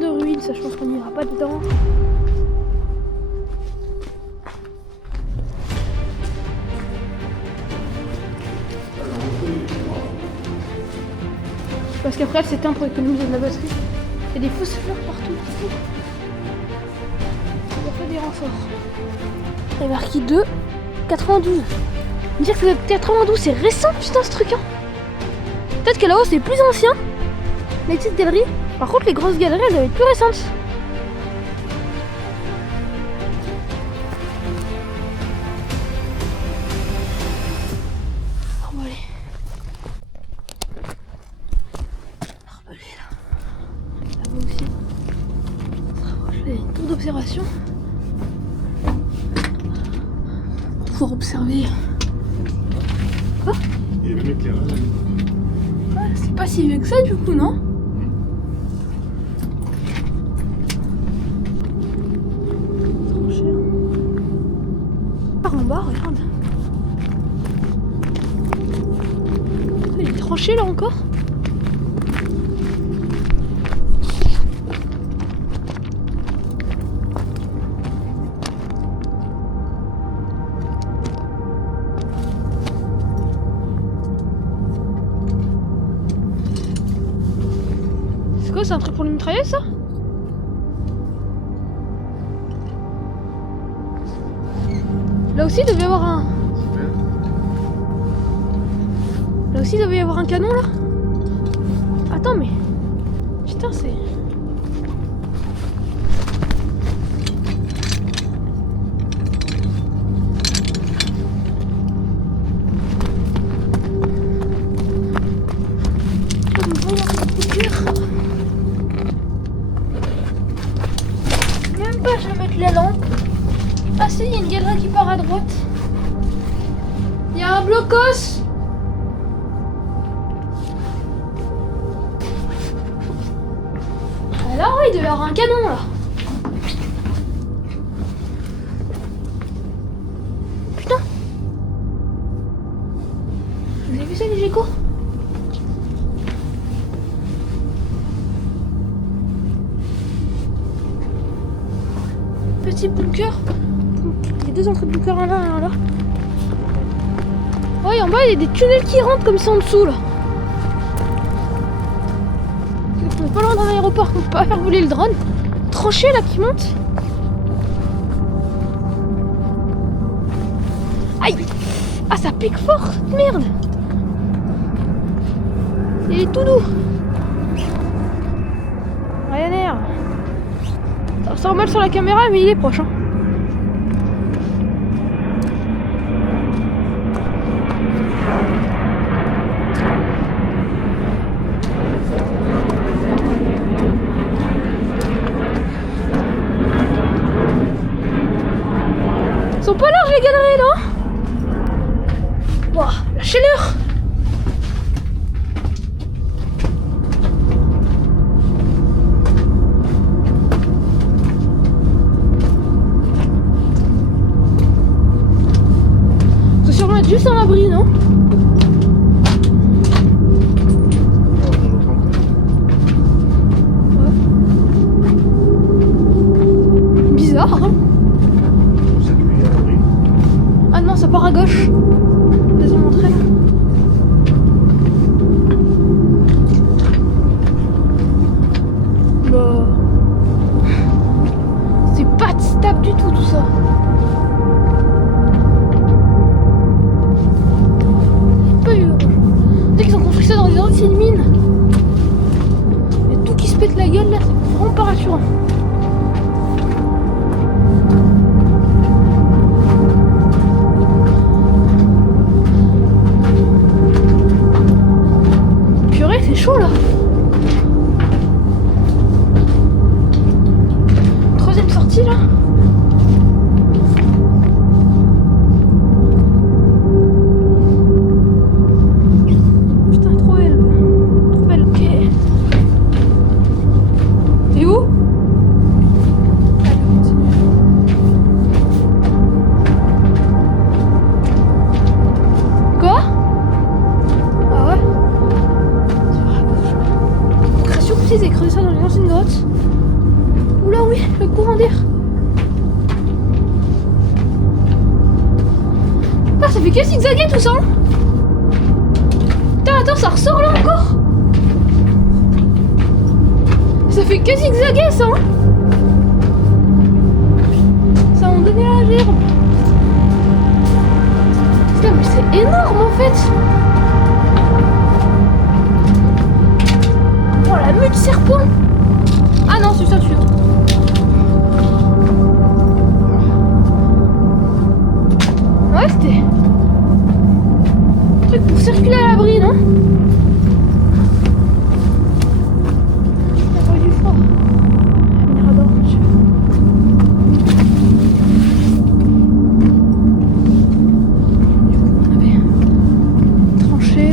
de ruines, ça je pense qu'on n'ira pas dedans. Parce qu'après elle s'éteint pour économiser de la batterie. Il y a des fausses fleurs partout. Il y a pas des renforts. Il est marqué 2, 92. Dire que 92 c'est récent putain ce truc hein. Peut-être que là-haut c'est plus ancien. Les petites galeries. Par contre les grosses galeries elles doivent être plus récentes. Arbalé. Arbalé là. Là-bas aussi. On se rapproche des tours d'observation. Pour pouvoir observer. Quoi ? Il y avait l'éclairage. Ouais, c'est pas si vieux que ça du coup, non ? Tranchée. Par en bas, regarde. Il est tranché là encore ? C'est quoi, c'est un truc pour les mitrailler ça ? Là aussi il devait y avoir un... Là aussi il devait y avoir un canon là ? Attends mais... Putain c'est... Même pas je vais mettre la lampe. Ah si, il y a une galerie qui part à droite. Il y a un blocos. Ah là, ouais, il devait y avoir un canon là. Putain. Vous avez vu ça les gécos ? Petit bunker. Il y a deux entrées de bunker, un là et un là. Ouais, en bas, il y a des tunnels qui rentrent comme ça en dessous là. On est pas loin d'un aéroport, on peut pas faire voler le drone. Tranchée là qui monte. Aïe. Ah, ça pique fort, merde. Il est tout doux. Ryanair. Ça ressort mal sur la caméra, mais il est proche. Hein. Ils sont pas larges les galeries là. Wouah, la chaleur. Faut sûrement être juste en abri, non? Ouais. Bizarre, hein? Ah non, ça part à gauche. Vas-y, montrer. Bah... C'est pas stable du tout ça. Pas eu. Dès qu'ils ont construit ça dans les anciennes mines. Il y a tout qui se pète la gueule là, c'est vraiment pas rassurant. C'est chaud là. Troisième sortie là. Putain, trop belle. Trop belle. Ok. T'es où? Allez, on continue. Quoi? Ah ouais? C'est creusé ça dans les anciennes grottes. Oula oui, le courant d'air. Ah, ça fait que zigzaguer tout ça. Putain, attends, ça ressort là encore. Ça fait que zigzaguer ça. Ça m'a donné la gerbe. Putain, mais c'est énorme en fait. Oh la mue de serpent. Ah non, c'est ça tuyau. Ouais, c'était un truc pour circuler à l'abri, non? Il y a pas eu du froid. Mirador, monsieur. Du coup, on avait tranché.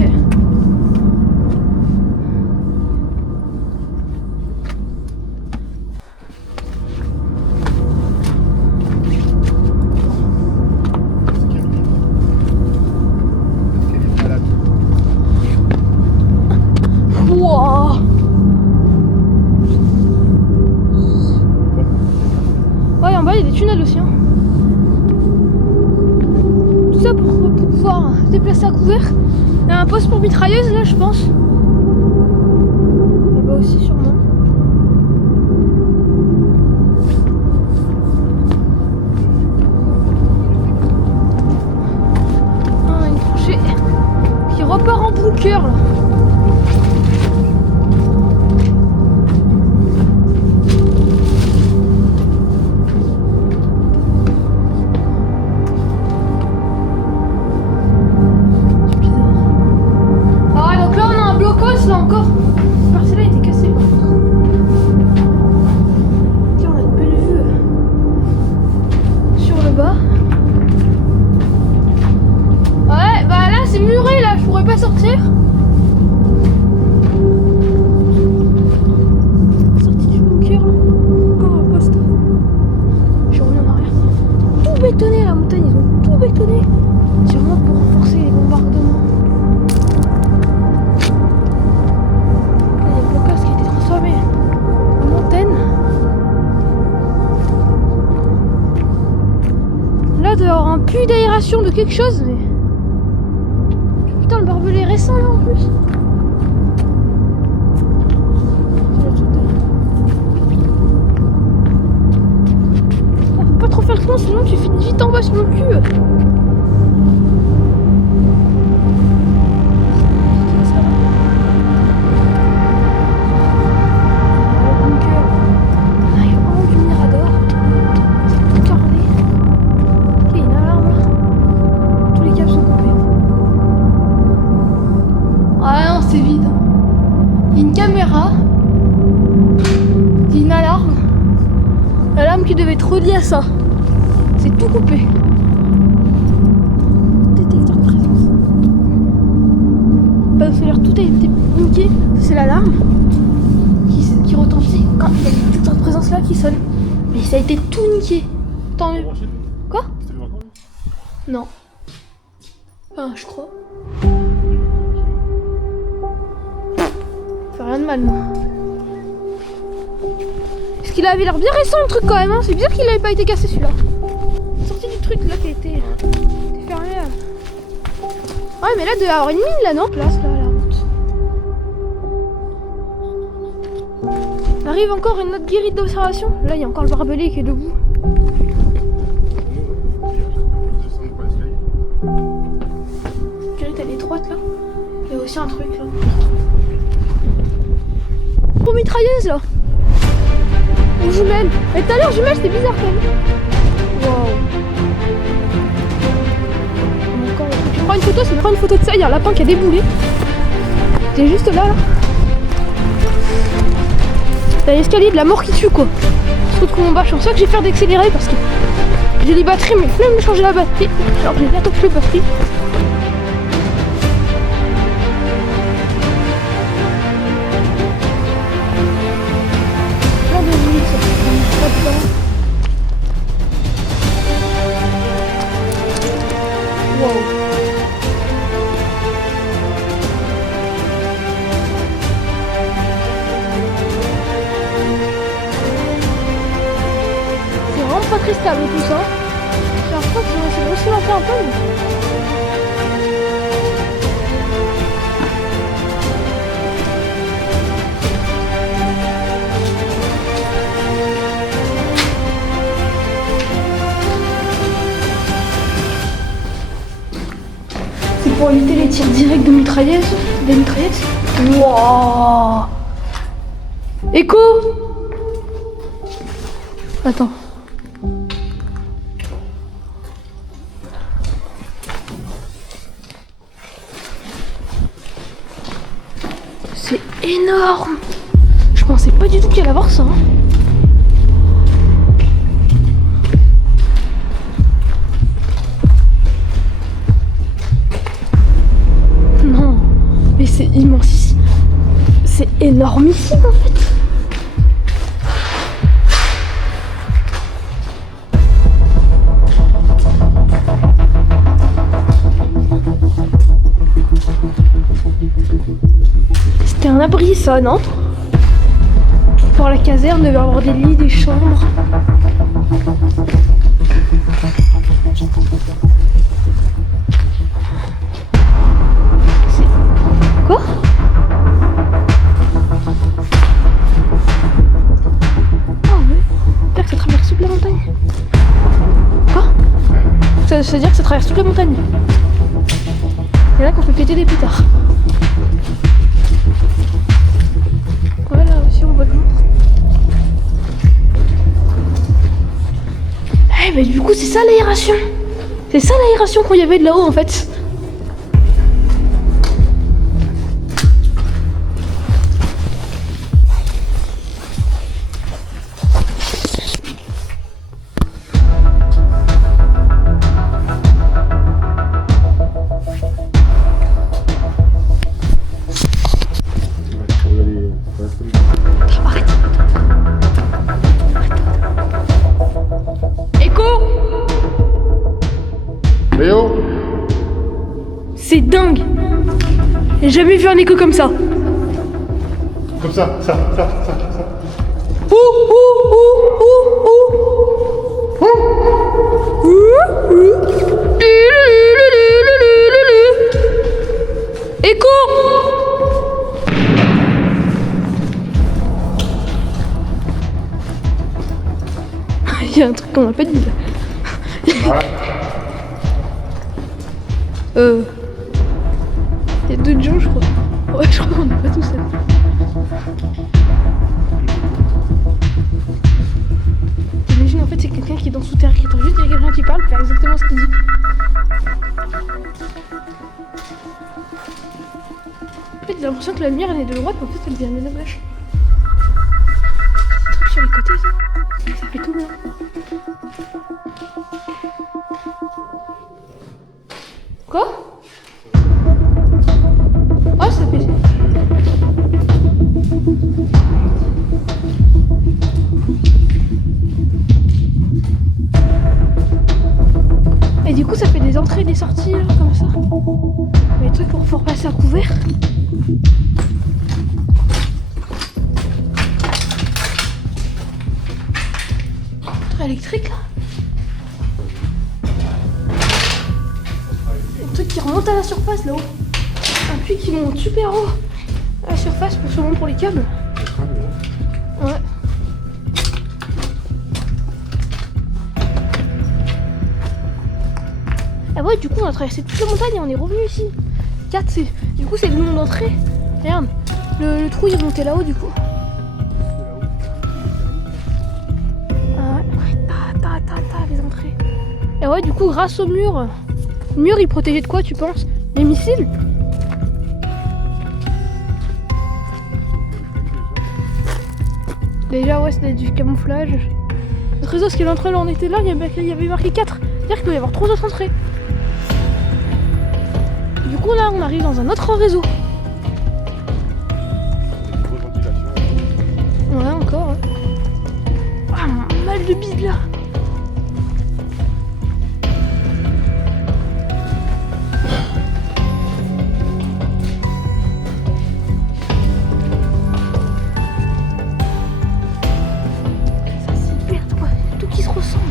Wow. Ouais, en bas il y a des tunnels aussi. Hein. Tout ça pour pouvoir se déplacer à couvert. Il y a un poste pour mitrailleuse là, je pense. Là-bas aussi, sûrement. Ah, une tranchée qui repart en bunker là. Là encore, cette partie-là était cassée par contre. Tiens, on a une belle vue sur le bas. Ouais, bah là c'est muré là, je pourrais pas sortir. Sortie du bunker là. Encore un poste. Je reviens en arrière. Tout bétonné la montagne, ils ont tout bétonné. Sûrement pour renforcer les bombardements. Là, il doit y avoir un puits d'aération de quelque chose, mais. Putain, le barbelé est récent là en plus. Ah, faut pas trop faire le con, sinon tu finis vite en bas sur le cul. C'est vide. Il y a une caméra. Il y a une alarme. L'alarme qui devait être reliée à ça. C'est tout coupé. Détecteur de présence. Bah, c'est-à-dire tout a été niqué. C'est l'alarme qui retentit quand il y a le détecteur de présence là qui sonne. Mais ça a été tout niqué. Tant mieux. Quoi? Non. Enfin, je crois. Rien de mal, moi. Parce qu'il avait l'air bien récent le truc quand même, hein. C'est bizarre qu'il n'avait pas été cassé celui-là. Sorti du truc là qui a été fermé. Ouais, mais là, il doit y avoir une mine là, non? Place là, à la route. On arrive encore une autre guérite d'observation. Là, il y a encore le barbelé qui est debout. La guérite elle est étroite là. Il y a aussi un truc là. Pour mitrailleuse là. Ou jumelle. Et tout à l'heure jumelle c'était bizarre quand même. Waouh. Encore un truc. Tu prends une photo, c'est prendre une photo de ça, il y a un lapin qui a déboulé. T'es juste là là. T'as l'escalier de la mort qui tue quoi. Je retrouve en bas, je pense pas que je vais faire d'accélérer parce que j'ai les batteries mais flemme de changer la batterie. Alors j'ai bientôt plus de batterie. très stable tout ça. J'ai l'impression que c'est aussi l'enfer un peu. C'est pour éviter les tirs directs de mitraillettes. Des mitraillettes. Wouah. Écho. Attends. C'est énorme. Je pensais pas du tout qu'il allait avoir ça. Non, mais c'est immense ici. C'est énormissime en fait. C'était un abri ça, non? Pour la caserne, il devait y avoir des lits, des chambres. Quoi? Ah ouais. C'est-à-dire que ça traverse toute la montagne. Quoi? Ça veut dire que ça traverse toute la montagne. C'est là qu'on peut péter des pétards. Voilà, aussi on voit le jour. Eh ben du coup c'est ça l'aération. C'est ça l'aération qu'on y avait de là-haut en fait. Léo, C'est dingue. J'ai jamais vu un écho comme ça. comme ça. Ouh, ouh, ouh, ouh, ouh. Ouh, ouh. Écho. Il y a un truc qu'on n'a pas dit là. Voilà. Il y a d'autres gens je crois. Ouais je crois qu'on n'est pas tout seul. J'imagine en fait c'est quelqu'un qui est dans souterrain, qui entend juste quelqu'un qui parle, faire exactement ce qu'il dit. En fait j'ai l'impression que la lumière elle est de droite mais en fait elle vient de la gauche. Ces trucs sur les côtés ça fait tout bien. Quoi? Ah ça fait... Et du coup ça fait des entrées et des sorties là, comme ça. Il y a des trucs pour pouvoir passer à couvert. Très électrique là. Un truc qui remonte à la surface là-haut. Un puits qui monte super haut à la surface sûrement pour les câbles. Ouais. Ah ouais, du coup on a traversé toute la montagne et on est revenu ici. 4, c'est... Du coup c'est le nom d'entrée. Regarde, le trou il est monté là-haut du coup. Ah ouais, les entrées. Et ouais, du coup grâce au mur, le mur il protégeait de quoi tu penses? Les missiles? Déjà ouais c'était du camouflage. Notre réseau, parce que l'entrée là on était là, il y avait marqué 4. C'est-à-dire qu'il doit y avoir 3 autres entrées. Du coup là on arrive dans un autre réseau. Ouais encore. Ouais. Ah mal de bide là. Ça c'est hyper tout qui se ressemble.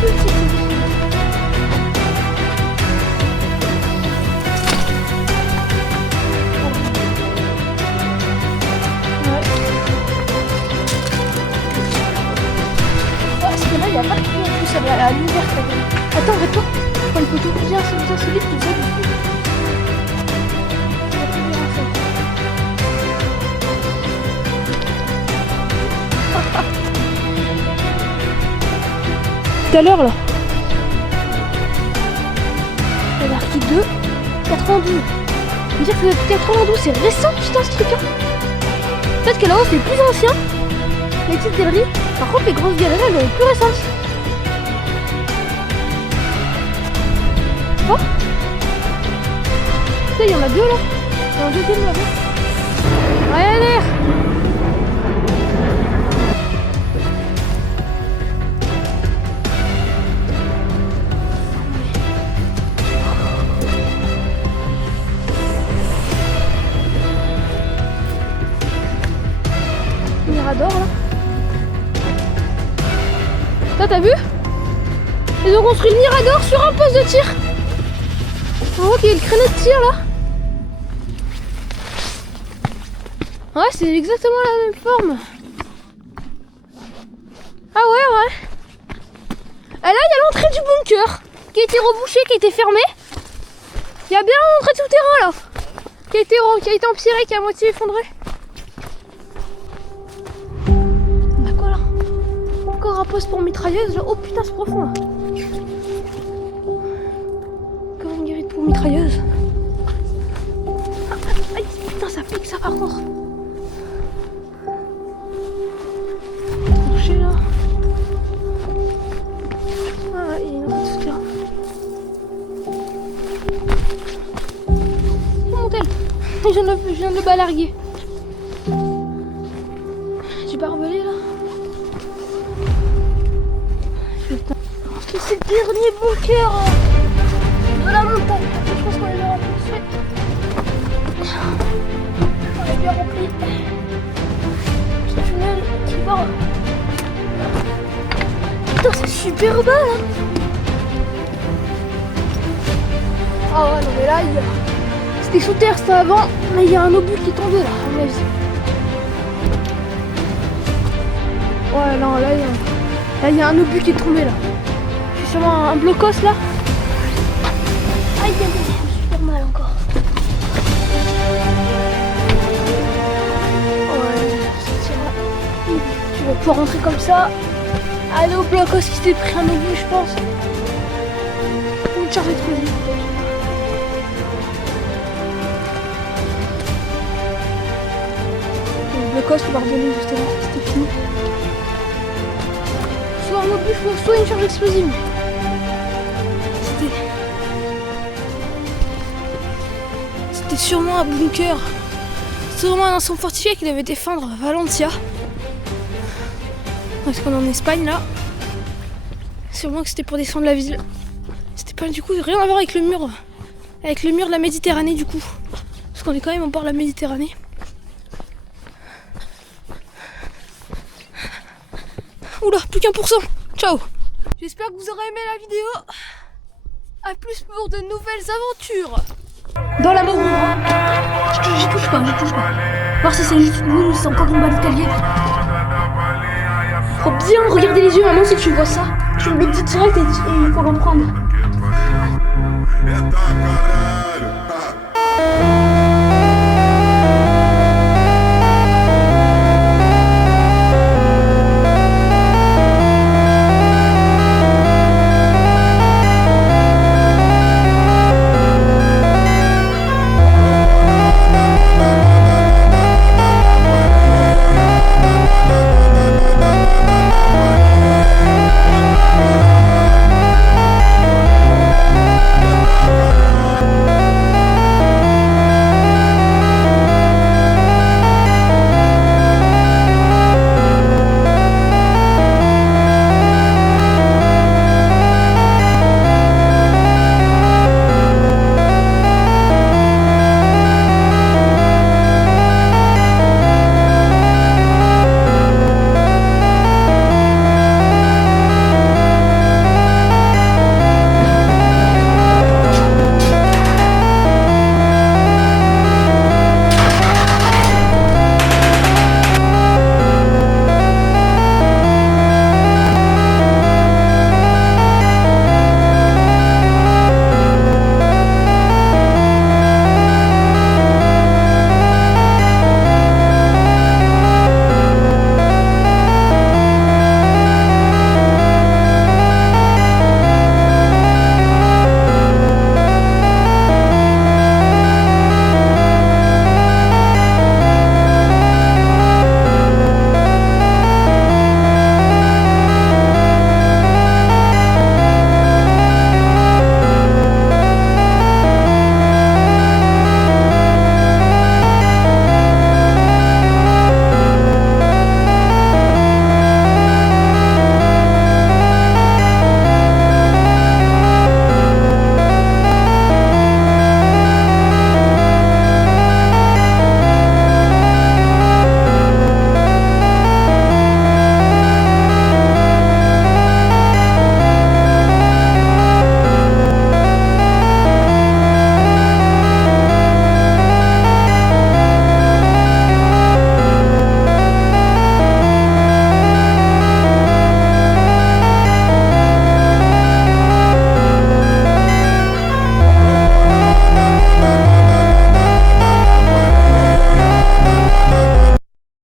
tout petit. Là, il n'y a pas de pluie en plus, elle est à l'hiver. Attends, arrête-toi. Prends une photo. Viens, solide, tout ça. Tout à l'heure, là. Il y a marqué 2, 92. Je veux dire que le 92, c'est récent, putain, ce truc. Hein. Peut-être que là-haut, c'est plus ancien. Les petites galeries. Par contre, les grosses galeries, elles sont plus récentes. Oh, il y en a deux là. Il y en a un deuxième là-bas. Ryanair. Mirador là. T'as vu? Ils ont construit le Mirador sur un poste de tir. On voit qu'il y a le créneau de tir là. Ouais, c'est exactement la même forme. Ah ouais. Et là, il y a l'entrée du bunker qui a été rebouchée, qui a été fermée. Il y a bien l'entrée tout terrain là, qui a été empierrée, qui a à moitié effondrée. On a quoi là? Encore un poste pour mitrailleuse là. Oh putain, c'est profond là. Encore une guérite pour mitrailleuse. Aïe, putain, ça pique ça par contre. Tranché là. Ah, il y a une autre souterrain. Oh mon tel. Je viens de le balarguer. J'ai barbelé là. Putain. C'est le dernier bunker de la montagne. Je pense qu'on les aura tous fait. On est bien rempli. Petit tunnel qui part. Putain, c'est super bas là. Ah ouais, non mais là, c'était sous terre, c'était avant. Là, il y a un obus qui est tombé là, à mon avis. Ouais, non, là, il y a un obus qui est tombé là. C'est sûrement un blocos là. Aïe, j'ai super mal encore. Ouais, ça tira. Tu vas pouvoir rentrer comme ça. Aller au blocos qui s'était pris un obus, je pense. Ou une charge explosive peut-être. Le blocos, on va redonner justement, c'était fini. Soit un obus, soit une charge explosive. C'était sûrement un bunker. C'était sûrement un ensemble fortifié qui devait défendre Valentia. Parce qu'on est en Espagne là. Sûrement que c'était pour descendre la ville. C'était pas du coup rien à voir avec le mur de la Méditerranée du coup. Parce qu'on est quand même au bord de la Méditerranée. Oula, plus qu'1%. Ciao. J'espère que vous aurez aimé la vidéo. A plus pour de nouvelles aventures. Dans la morue. Je touche pas. Voir si c'est juste nous ou si c'est encore une balle d'escalier. Faut bien regarder les yeux, maman, si tu vois ça. Tu me le dis direct et il faut comprendre.